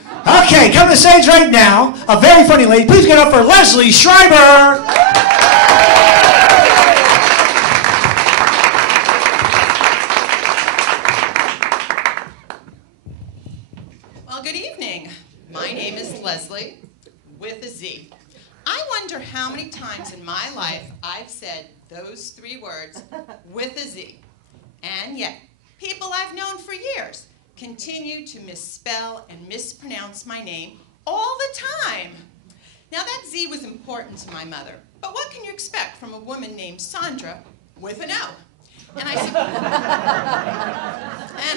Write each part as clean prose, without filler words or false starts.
Okay, come to the stage right now. A very funny lady. Please get up for Lezlie Schreiber. Well, good evening. My name is Lezlie with a Z. I wonder how many times in my life I've said those three words with a Z. And yet, people I've known for years continue to misspell and mispronounce my name all the time. Now that Z was important to my mother, but what can you expect from a woman named Sandra with an O? And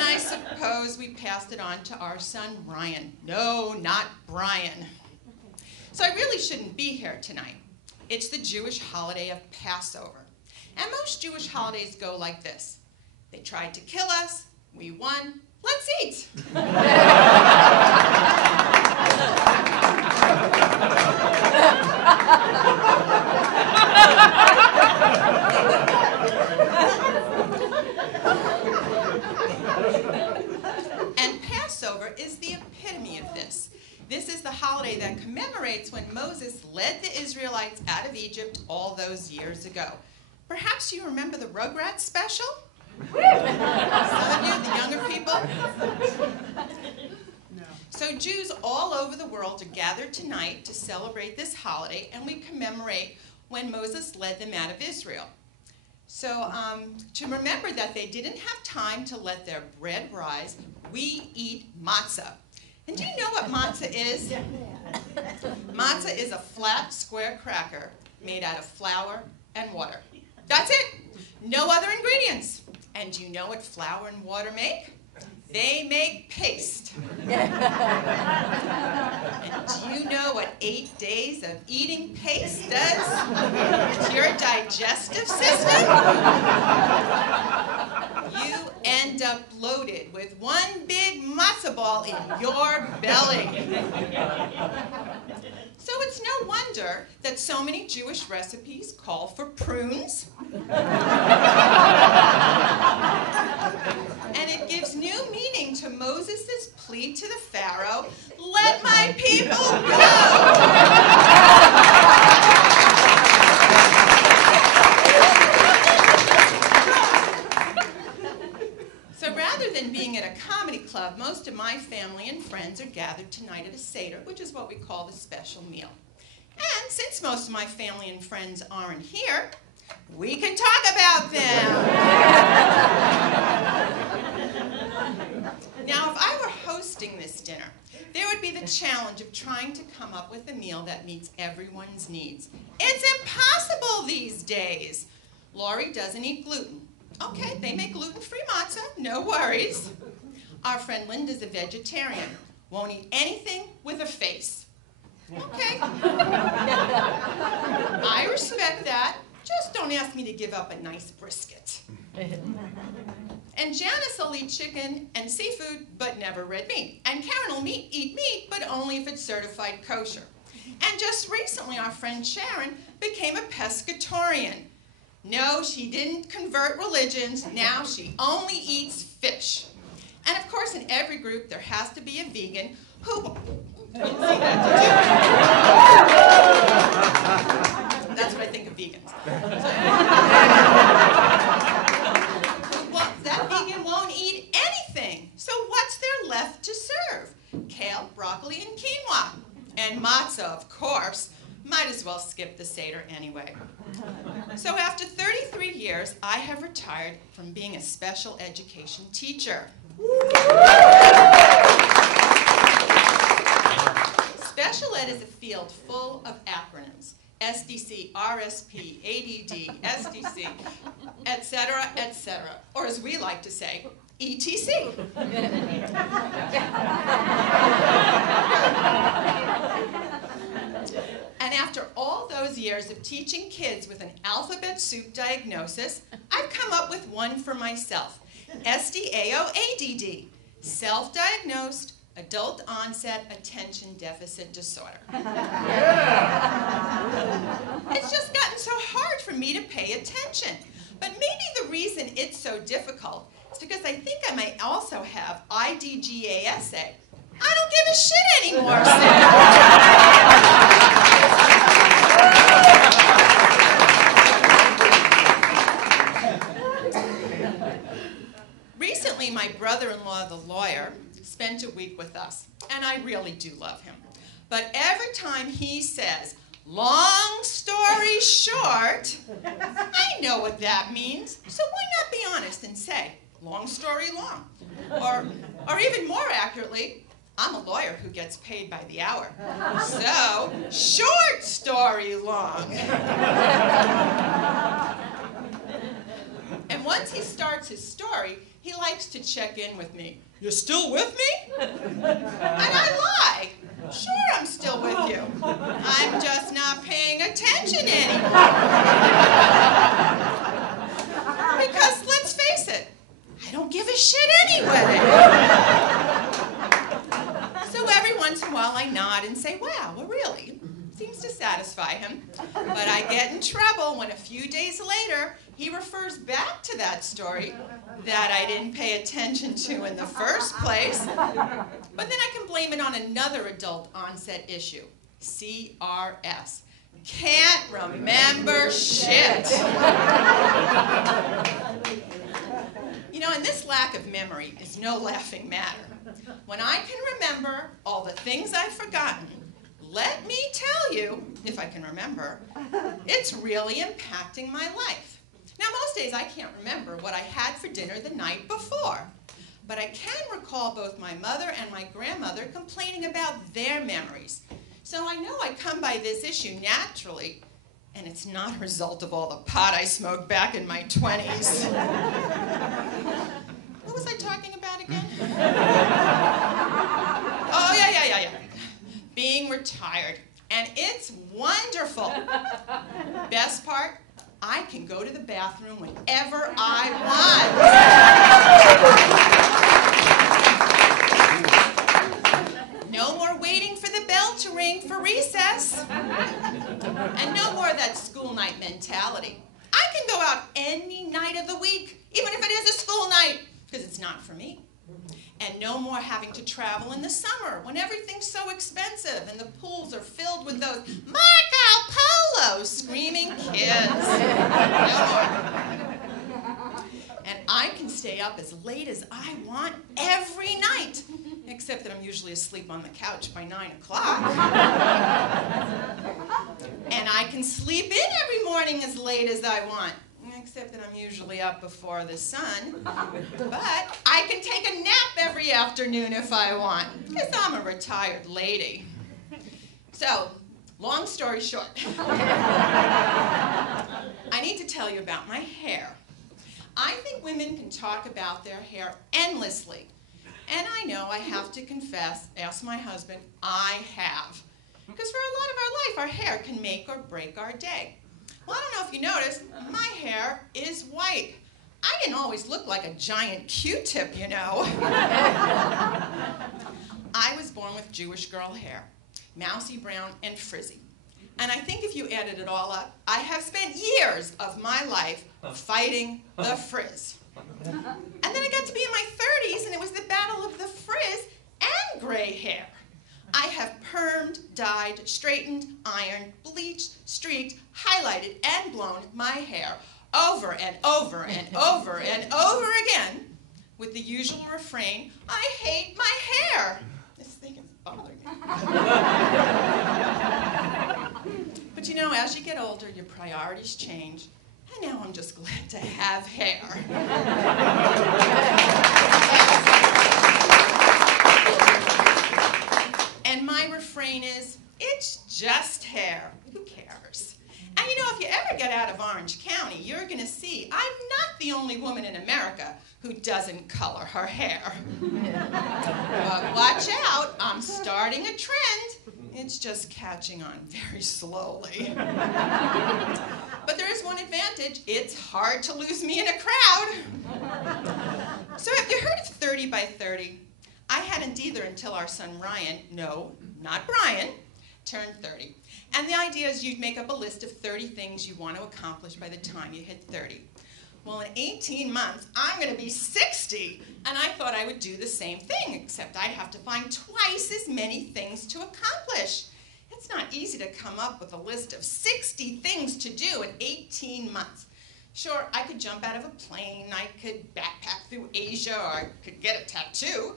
I suppose we passed it on to our son Ryan. No, not Brian. So I really shouldn't be here tonight. It's the Jewish holiday of Passover. And most Jewish holidays go like this. They tried to kill us, we won, let's eat. And Passover is the epitome of this. This is the holiday that commemorates when Moses led the Israelites out of Egypt all those years ago. Perhaps you remember the Rugrats special? Some of you, the younger people? No. So Jews all over the world are gathered tonight to celebrate this holiday, and we commemorate when Moses led them out of Israel. So to remember that they didn't have time to let their bread rise, we eat matzah. And do you know what matzah is? Matzah is a flat, square cracker made out of flour and water. That's it. No other ingredients. And do you know what flour and water make? They make paste. And do you know what 8 days of eating paste does to your digestive system? You end up loaded with one big matzo ball in your belly. So it's no wonder that so many Jewish recipes call for prunes. And it gives new meaning to Moses' plea to the Pharaoh, let my people go. So rather than being at a comedy club, most of my family and friends are gathered tonight at a Seder, which is what we call the special meal. And since most of my family and friends aren't here, we can talk about them. Now, if I were hosting this dinner, there would be the challenge of trying to come up with a meal that meets everyone's needs. It's impossible these days. Laurie doesn't eat gluten. Okay, they make gluten-free matzah, no worries. Our friend Linda's a vegetarian, won't eat anything with a face. Okay. I respect that. Just don't ask me to give up a nice brisket. And Janice will eat chicken and seafood, but never red meat. And Karen will eat meat, but only if it's certified kosher. And just recently, our friend Sharon became a pescatarian. No, she didn't convert religions. Now she only eats fish. And of course, in every group, there has to be a vegan who... Didn't see that, did you? That's what I think of vegans. Well, that vegan won't eat anything. So what's there left to serve? Kale, broccoli, and quinoa. And matzah, of course. Might as well skip the Seder anyway. So after 33 years, I have retired from being a special education teacher. Special ed is a field full of acronyms. SDC, RSP, ADD, SDC, etc., etc. Or as we like to say, ETC. And after all those years of teaching kids with an alphabet soup diagnosis, I've come up with one for myself. SDAO-ADD, self-diagnosed adult onset attention deficit disorder. It's just gotten so hard for me to pay attention. But maybe the reason it's so difficult is because I think I might also have IDGASA, I don't give a shit anymore, Sam. Recently, my brother-in-law, the lawyer, spent a week with us, and I really do love him. But every time he says, long story short, I know what that means, so why not be honest and say, long story long? Or even more accurately, I'm a lawyer who gets paid by the hour. So, short story long. And once he starts his story, he likes to check in with me. You still with me? And I lie. Sure, I'm still with you. I'm just not paying attention anymore. Because let's face it, I don't give a shit anyway. So every once in a while I nod and say, wow, well really? Seems to satisfy him. But I get in trouble when a few days later he refers back to that story that I didn't pay attention to in the first place. But then I can blame it on another adult onset issue, CRS. Can't remember shit. You know, and this lack of memory is no laughing matter. When I can remember all the things I've forgotten, let me tell you, if I can remember, it's really impacting my life. Now, most days I can't remember what I had for dinner the night before, but I can recall both my mother and my grandmother complaining about their memories. So I know I come by this issue naturally, and it's not a result of all the pot I smoked back in my 20s. What was I talking about again? Oh, yeah. Being retired, and it's wonderful. Best part, I can go to the bathroom whenever I want. No more waiting for the bell to ring for recess. And no more of that school night mentality. I can go out any night of the week, even if it is a school night, because it's not for me. And no more having to travel in the summer when everything's so expensive and the pools are filled with those Marco Polo screaming kids. No more. And I can stay up as late as I want every night, except that I'm usually asleep on the couch by 9 o'clock. And I can sleep in every morning as late as I want, except that I'm usually up before the sun. But I can take a nap every afternoon if I want, because I'm a retired lady. So, long story short, I need to tell you about my hair. I think women can talk about their hair endlessly. And I know I have to confess, ask my husband, I have. Because for a lot of our life, our hair can make or break our day. Well, I don't know if you noticed, my hair is white. I didn't always look like a giant Q-tip, you know. I was born with Jewish girl hair, mousy brown and frizzy. And I think if you added it all up, I have spent years of my life fighting the frizz. And then I got to be in my 30s, and it was the battle of the frizz and gray hair. I have permed, dyed, straightened, ironed, bleached, streaked, highlighted, and blown my hair over and over and over and over again with the usual refrain, I hate my hair. This thing is bothering me. But you know, as you get older, your priorities change, and now I'm just glad to have hair. And my refrain is, it's just hair. Who cares? And you know, if you ever get out of Orange County, you're going to see I'm not the only woman in America who doesn't color her hair. But watch out, I'm starting a trend. It's just catching on very slowly. But there is one advantage. It's hard to lose me in a crowd. So have you heard of 30 by 30? I hadn't either until our son Ryan, no, not Brian, turned 30. And the idea is you'd make up a list of 30 things you want to accomplish by the time you hit 30. Well, in 18 months, I'm going to be 60. And I thought I would do the same thing, except I'd have to find twice as many things to accomplish. It's not easy to come up with a list of 60 things to do in 18 months. Sure, I could jump out of a plane, I could backpack through Asia, or I could get a tattoo,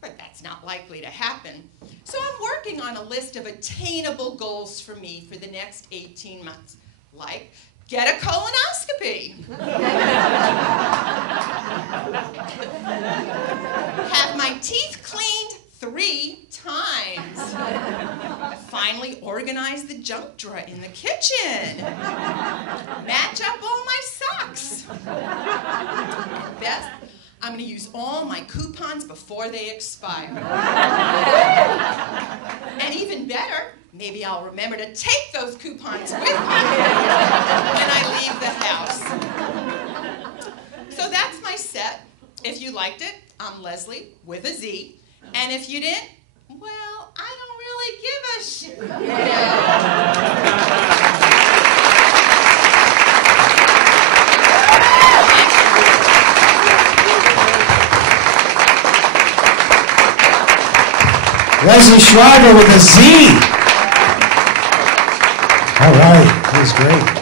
but that's not likely to happen. So I'm working on a list of attainable goals for me for the next 18 months, like get a colonoscopy, have my teeth cleaned 3 times, finally organize the junk drawer in the kitchen, match up all my socks. Best, I'm going to use all my coupons before they expire. And even better, maybe I'll remember to take those coupons with me when I leave the house. So that's my set. If you liked it, I'm Leslie with a Z. And if you didn't, well, I don't really give a shit. Lezlie Schreiber with a Z. All right, that was great.